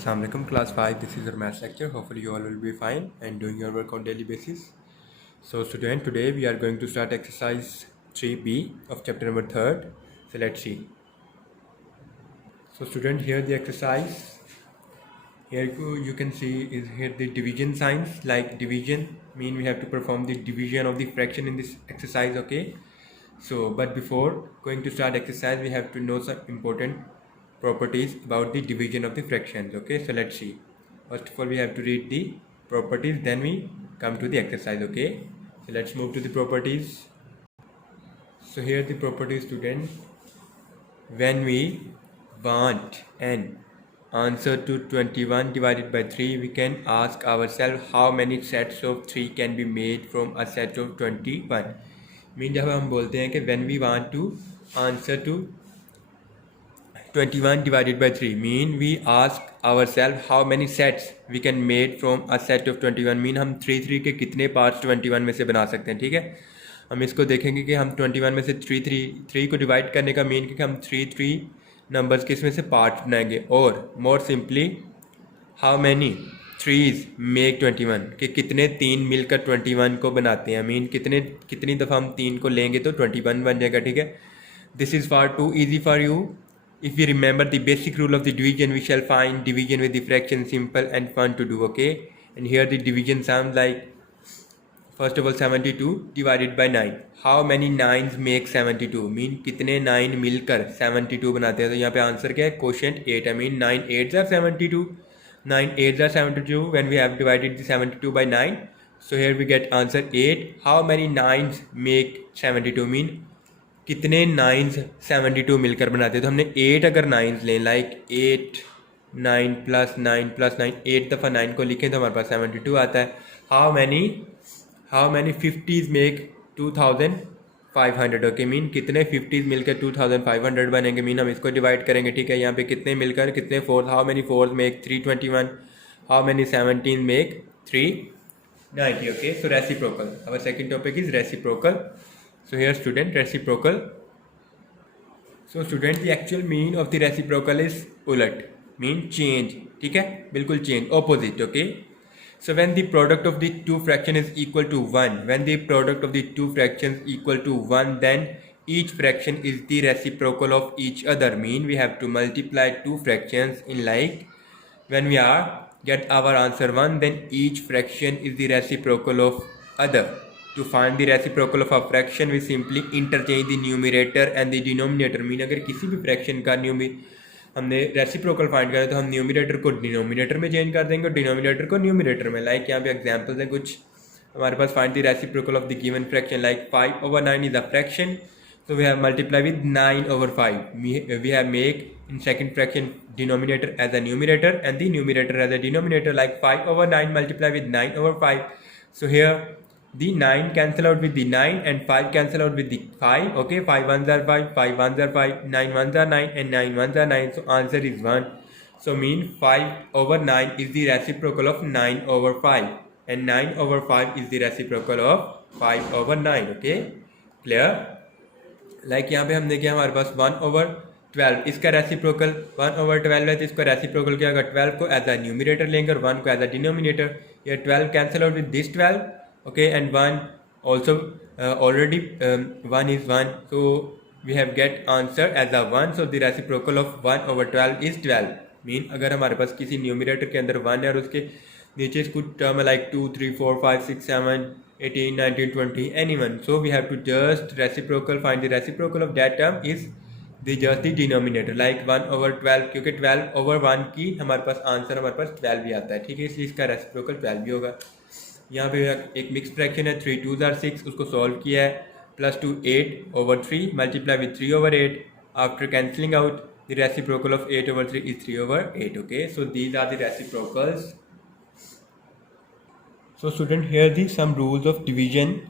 Assalamu alaikum, class 5. This is your maths lecture. Hopefully you all will be fine and doing your work on daily basis. So student, today we are going to start exercise 3b of chapter number 3rd. So let's see. So student, here the exercise. Here you can see is here the division signs. Like division mean we have to perform the division of the fraction in this exercise. Okay. So but before going to start exercise, we have to know some important properties about the division of the fractions. Okay, so let's see. First of all, we have to read the properties, then we come to the exercise. Okay, so let's move to the properties. So here the properties, student. When we want an answer to 21 divided by 3, we can ask ourselves how many sets of 3 can be made from a set of 21. Mean जब हम बोलते हैं कि when we want to answer to 21 divided by 3 mean we ask ourselves how many sets we can made from a set of 21 mean हम 3 के कितने parts 21 में से बना सकते हैं. ठीक है, हम इसको देखेंगे कि हम 21 में से 3 को डिवाइड करने का मीन कि हम 3 नंबर्स के इसमें से पार्ट्स बनाएंगे. और more simply how many threes make 21 कि कितने 3 मिलकर 21 को बनाते हैं. मीन कितनी दफ़ा हम 3 को लेंगे तो 21 बन जाएगा. ठीक है, this is far too easy for you. If we remember the basic rule of the division, we shall find division with the fraction simple and fun to do. Okay, and here the division sounds like, first of all, 72 divided by 9. How many 9s make 72? Mean कितने 9 मिलकर 72 बनाते हैं. तो यहाँ पे answer क्या है? Quotient 8. I mean 9 8s are 72. 9 8s are 72 when we have divided the 72 by 9. So here we get answer 8. How many 9s make 72? Mean कितने 9s 72 मिलकर बनाते हैं. तो हमने 8 अगर 9s लें, लाइक 8 9 प्लस 9 प्लस 9, 8 दफ़ा 9 को लिखें तो हमारे पास 72 आता है. How many 50s make 2500. Okay, mean कितने 50s मिलकर 2500 बनेंगे. मीन हम इसको डिवाइड करेंगे. ठीक है, यहाँ पे कितने मिलकर कितने 4. How many 4s make 321. How many 17 make 390. Okay, so reciprocal. Our second topic is reciprocal. So here student, reciprocal. So student, the actual mean of the reciprocal is उलट, mean change. ठीक है, बिल्कुल change, opposite. Okay, so when the product of the two fraction is equal to 1, when the product of the two fractions equal to 1, then each fraction is the reciprocal of each other. Mean we have to multiply two fractions in like when we are get our answer 1, then each fraction is the reciprocal of other. To find the reciprocal of a fraction, we simply interchange the numerator and the denominator. Mean अगर किसी भी fraction का हमने reciprocal find करें तो हम numerator को denominator में चेंज कर देंगे और डिनोमिनेटर को न्यूमिनेटर में. लाइक यहाँ पे एग्जांपल्स हैं कुछ हमारे पास. Find the reciprocal of the given fraction. Like 5/9 is a fraction, so we have multiply with 9/5. We have make in second fraction denominator as a numerator and the numerator as a denominator. Like 5/9 multiply with 9/5. So here the 9 cancel out with the 9 and 5 cancel out with the 5. Okay, 5 1s are 5, 5 1s are 5, 9 1s are 9 and 9 1s are 9. So answer is 1. So mean 5/9 is the reciprocal of 9/5 and 9/5 is the reciprocal of 5/9. Okay, clear? Like यहाँ पे हमने किया हमारे पास 1/12 इसका reciprocal 1/12 है, तो इसका reciprocal क्या होगा? 12 को एज अ न्यूमिनेटर लेंगे और 1 को एज अ डिनोमिनेटर. ये 12 cancel out with this 12. Okay, and 1 also already 1 is 1, so we have get answer as a 1. So the reciprocal of 1/12 is 12. Mean अगर हमारे पास किसी न्यूमिनेटर के अंदर 1 है और उसके नीचे कुछ टर्म है like 2 3 4 5 6 7 18 19 20 anyone, so we have to just reciprocal find the reciprocal of that term is the just the denominator. like 1/12 क्योंकि 12/1 की हमारे पास आंसर हमारे पास 12 भी आता है. ठीक है, इसलिए इसका रेसिप्रोकल 12 भी होगा. यहाँ पे एक मिक्स फ्रैक्शन है 3 2s are 6, उसको सॉल्व किया है. +2 8/3 multiply with 3/8. After cancelling out the reciprocal of 8/3 is 3/8. Okay, so these are the reciprocals. So student, here the some rules of division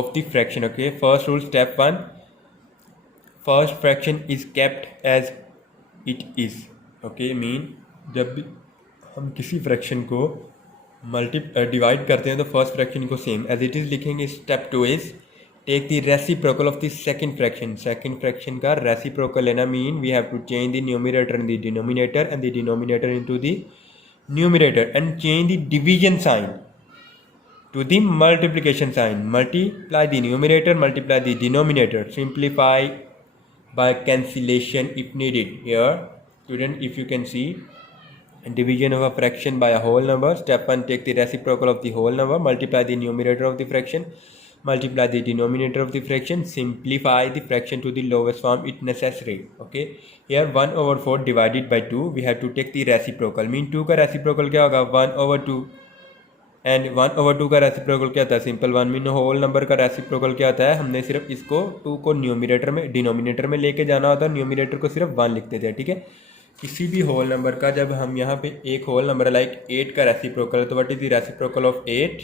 of the fraction. Okay, first rule step 1, first fraction is kept as it is. Okay, mean जब भी हम किसी fraction को divide करते हैं तो first fraction को same as it is लिखेंगे. Step 2 is take the reciprocal of the second fraction का रेसिप्रोकल लेना mean we have to change the numerator in the denominator and the denominator into the numerator and change the division sign to the multiplication sign. Multiply the numerator, multiply the denominator. Simplify by cancellation if needed. Here, student, if you can see, division of a fraction by a whole number. Step 1, take the reciprocal of the whole number, multiply the numerator of the fraction, multiply the denominator of the fraction, simplify the fraction to the lowest form if necessary. Okay, here 1 over 4 divided by 2, we have to take the reciprocal. Mean 2 का reciprocal क्या होगा? 1 over 2. And 1 over 2 का reciprocal क्या आता है? Simple 1 mean whole number का reciprocal क्या आता है? हमने सिर्फ इसको 2 को न्यूमिनेटर में डिनोमिनेटर में लेके जाना होता है, न्यूमिनेटर को सिर्फ 1 लिखते थे, ठीक है। किसी भी होल नंबर का जब हम यहाँ पे एक होल नंबर लाइक 8 का रेसिप्रोकल है तो what is the reciprocal of 8?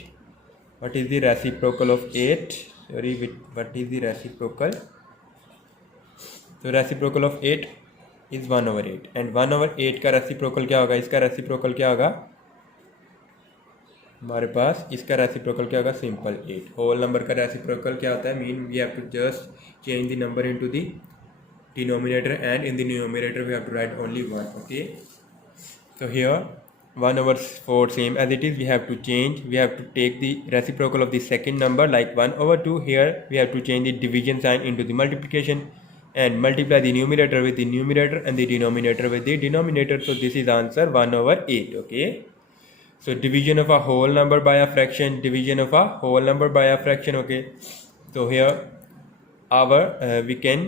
What is the reciprocal of 8? Sorry, what is the reciprocal? तो reciprocal of 8 is 1 over 8 and 1 over 8 का रेसिप्रोकल क्या होगा? इसका रेसिप्रोकल क्या होगा हमारे पास? इसका रेसिप्रोकल क्या होगा? सिंपल 8। होल नंबर का रेसिप्रोकल क्या होता है? Mean we have to just change the number into the denominator and in the numerator we have to write only 1. Okay, so here 1 over 4 same as it is, we have to change, we have to take the reciprocal of the second number like 1 over 2. Here we have to change the division sign into the multiplication and multiply the numerator with the numerator and the denominator with the denominator. So this is answer 1 over 8. Okay, so division of a whole number by a fraction, division of a whole number by a fraction. Okay, so here our we can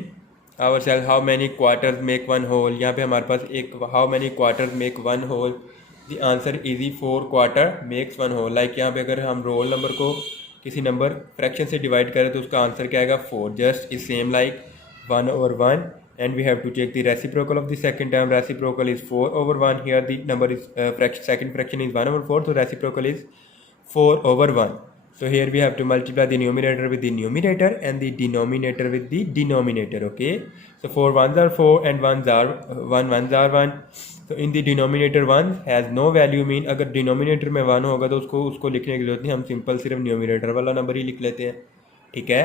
ourselves how many quarters make one whole. यहाँ पे हमारे पास एक how many quarters make one whole. The answer is 4 quarter makes one whole. Like यहाँ पे अगर हम roll number को किसी नंबर फ्रैक्शन से डिवाइड करें तो उसका आंसर क्या आएगा? 4. Just is same like 1 over 1 and we have to take the reciprocal of the second term. Reciprocal is 4 over 1. Here the number is second fraction is 1 over 4, so reciprocal is 4 over 1. So here we have to multiply the numerator with the numerator and the denominator with the denominator. Okay, so 4 ones are 4 and ones are 1 ones are 1. So in the denominator 1 has no value, mean अगर denominator में 1 होगा तो उसको लिखने की जरूरत नहीं, हम सिंपल सिर्फ numerator वाला नंबर ही लिख लेते हैं, ठीक है।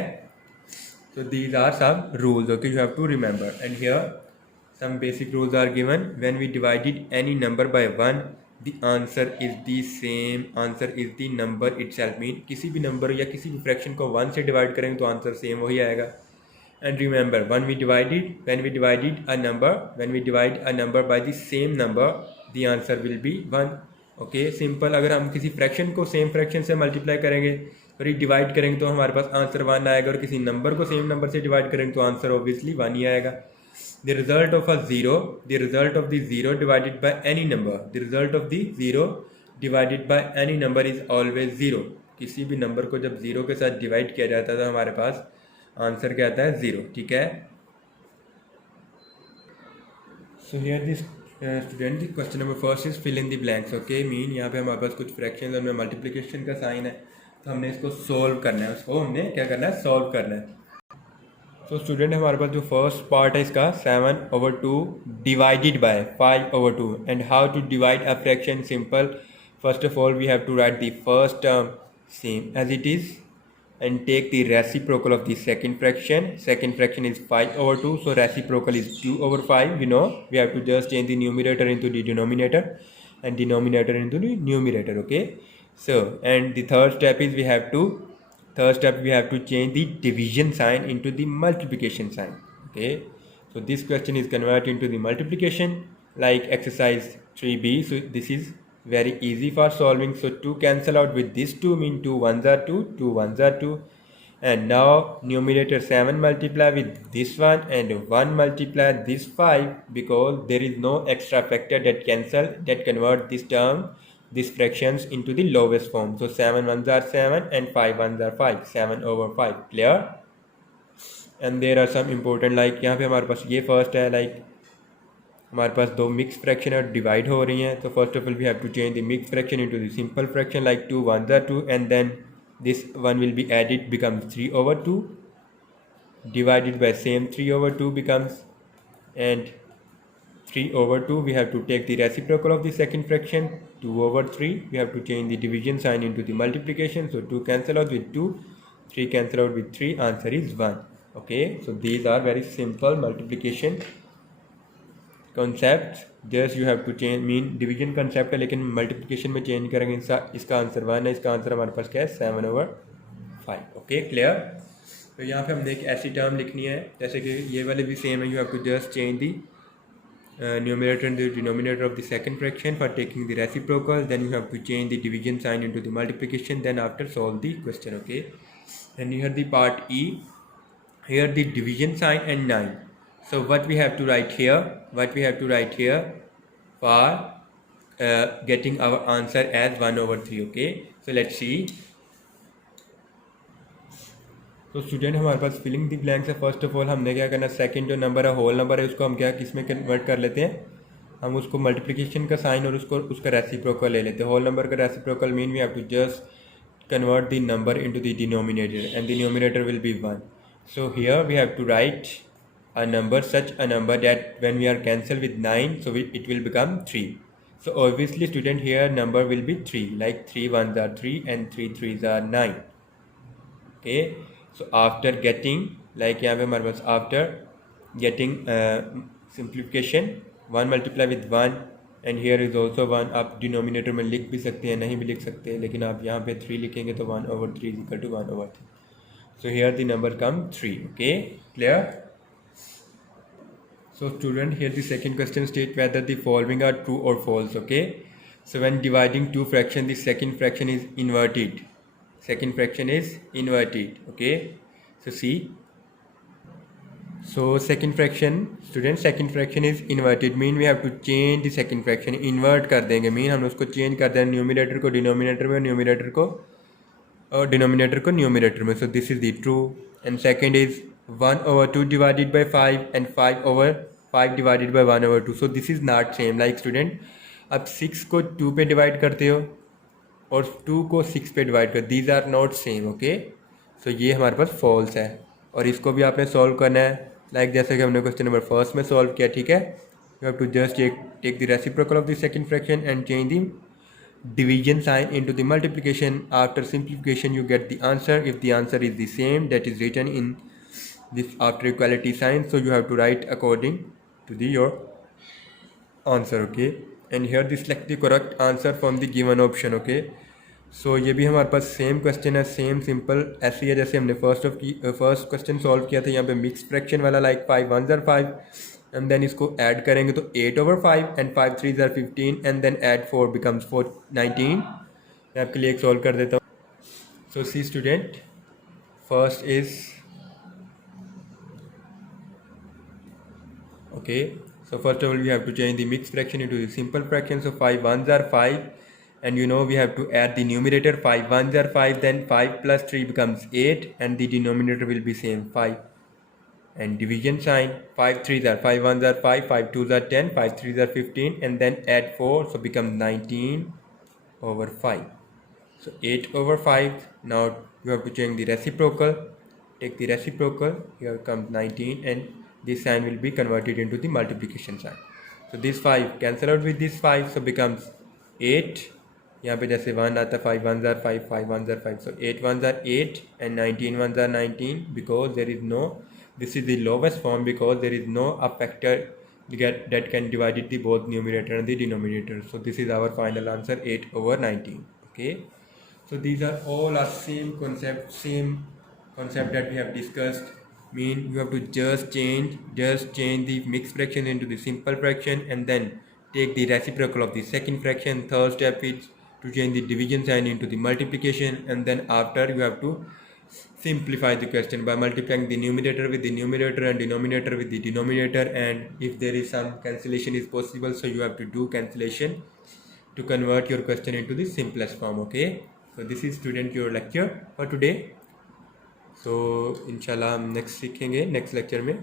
So these are some rules, okay, you have to remember. And here some basic rules are given. When we divided any number by 1, the answer is the same. Answer is the number itself. Mean किसी भी number या किसी भी fraction को 1 से divide करेंगे तो answer same वही आएगा. And remember, when we divide a number by the same number, the answer will be 1. Okay, simple. अगर हम किसी फ्रैक्शन को सेम फ्रैक्शन से मल्टीप्लाई करेंगे और ये डिवाइड करेंगे तो हमारे पास आंसर 1 आएगा, और किसी नंबर को सेम नंबर से डिवाइड करेंगे तो आंसर ऑब्वियसली 1 ही आएगा. The result of the zero divided by any number is always 0. किसी भी नंबर को जब 0 के साथ डिवाइड किया जाता है तो हमारे पास आंसर क्या आता है? 0. ठीक है. So here this student question number first is fill in the blanks. Okay, mean यहाँ पे हमारे पास कुछ फ्रैक्शन और मल्टीप्लिकेशन का साइन है तो हमने इसको सोल्व करना है. उसको हमने क्या करना है? सोल्व करना है. तो स्टूडेंट हमारे पास जो फर्स्ट पार्ट है इसका 7/2 divided by 5/2. And how to divide a fraction? Simple. First of all we have to write the first term same as it is and take the reciprocal of the second fraction. Second fraction is 5/2, so reciprocal is 2/5. We know we have to just change the numerator into the denominator and denominator into the numerator. Okay, so and the third step we have to change the division sign into the multiplication sign. Okay, so this question is converted into the multiplication like exercise 3b. So this is very easy for solving. So 2 cancel out with this 2, mean 2 ones are 2, 2 ones are 2. And now numerator 7 multiply with this one and 1 multiply this 5, because there is no extra factor that convert this fractions into the lowest form. So 7 ones are 7 and 5 ones are 5. 7/5. Clear? And there are some important, like यहाँ पे हमारे पास ये first है, like हमारे पास दो mix fraction और divide हो रही हैं. तो first of all we have to change the mix fraction into the simple fraction like 2 ones are 2 and then this one will be added becomes 3/2 divided by same 3/2 becomes, and 3/2 we have to take the reciprocal of the second fraction 2/3. We have to change the division sign into the multiplication, so 2 cancel out with 2, 3 cancel out with 3, answer is 1. Okay, so these are very simple multiplication concepts. Just you have to change, mean division concept है लेकिन multiplication में change करेंगे, इसका answer 1 है, इसका answer हमारे पास क्या है 7/5. Okay clear. तो यहाँ पे हमने एक ऐसी टर्म लिखनी है जैसे कि ये वाले भी सेम है. You have to just change the numerator and the denominator of the second fraction for taking the reciprocal. Then you have to change the division sign into the multiplication. Then after solve the question. Okay, and here the part E, here the division sign and 9. So what we have to write here, for getting our answer as 1/3. Okay, so let's see. तो student हमारे पास filling the blanks है. First of all हमने क्या करना, second जो number है whole number है उसको हम क्या किस में कन्वर्ट कर लेते हैं, हम उसको मल्टीप्लिकेशन का साइन और उसका रेसिप्रोकल ले लेते हैं. होल नंबर का reciprocal mean we have to just convert the number into the denominator and denominator will be 1. So here we have to write a number, such a number that when we are cancelled with 9, so it will become 3. So obviously student here number will be 3, like 3 1s are 3 and 3 3s are 9. Okay, so after getting, like यहाँ पे हमारे पास after getting simplification 1 multiply with 1 and here is also 1. आप denominator में लिख भी सकते हैं, नहीं भी लिख सकते, लेकिन आप यहाँ पे 3 लिखेंगे तो 1/3 is equal to 1/3. So here the number come 3. Okay, clear. So student, here the second question state whether the following are true or false. Okay, so when dividing two fractions, the second fraction is inverted. Okay, so see, so second fraction, student, second fraction is inverted mean we have to change the second fraction. invert कर देंगे mean हम उसको change कर देंगे numerator को denominator में, numerator को और डिनोमिनेटर को न्यूमिनेटर में. so this is the true. and second is 1/2 divided by 5 and 5/5 divided by 1/2. so this is not same. like student, अब 6 को 2 पे डिवाइड करते हो और 2 को 6 पे डिवाइड कर, these are not same. Okay, so ये हमारे पास फॉल्स है और इसको भी आपने सॉल्व करना है. लाइक जैसे कि हमने क्वेश्चन नंबर फर्स्ट में सॉल्व किया. ठीक है, you have to just take the reciprocal of the second fraction and change the division sign into the multiplication. After simplification you get the answer. If the answer is the same that is written in this after equality sign, so you have to write according to your answer. Okay, and here this select the correct answer from the given option. Okay, so ये भी हमारे पास same question है, same simple ऐसी है जैसे हमने first question solve किया था. यहाँ पे मिक्स फ्रैक्शन वाला, like 5 1s are 5 and then इसको ऐड करेंगे तो 8/5 and 5 3s are 15 and then add 4 becomes 19. मैं आपके लिए एक सॉल्व कर देता हूँ. So see student, first is okay, so first of all we have to change the mixed fraction into the simple fraction. so 5 1s are 5 and you know we have to add the numerator. 5 1s are 5, then 5 plus 3 becomes 8 and the denominator will be same 5. and division sign, 5 3s are 5 1s are 5, 5 2s are 10, 5 3s are 15 and then add 4, so become 19/5. so 8/5. now you have to change the reciprocal, take the reciprocal, here comes 19 and this sign will be converted into the multiplication sign. so this 5 cancel out with this 5, so becomes 8. यहाँ पे जैसे 1 आता है 5 1s are 5, 5 1s are 5, so 8 1s are 8 and 19 1s are 19 because there is no, this is the lowest form because there is no a factor that can divide it the both numerator and the denominator. so this is our final answer, 8/19. okay, so these are all our same concept that we have discussed. mean you have to just change the mixed fraction into the simple fraction and then take the reciprocal of the second fraction. Third step is to change the division sign into the multiplication and then after you have to simplify the question by multiplying the numerator with the numerator and denominator with the denominator, and if there is some cancellation is possible, so you have to do cancellation to convert your question into the simplest form. okay, so this is student your lecture for today. so inshallah हम next सीखेंगे next lecture में.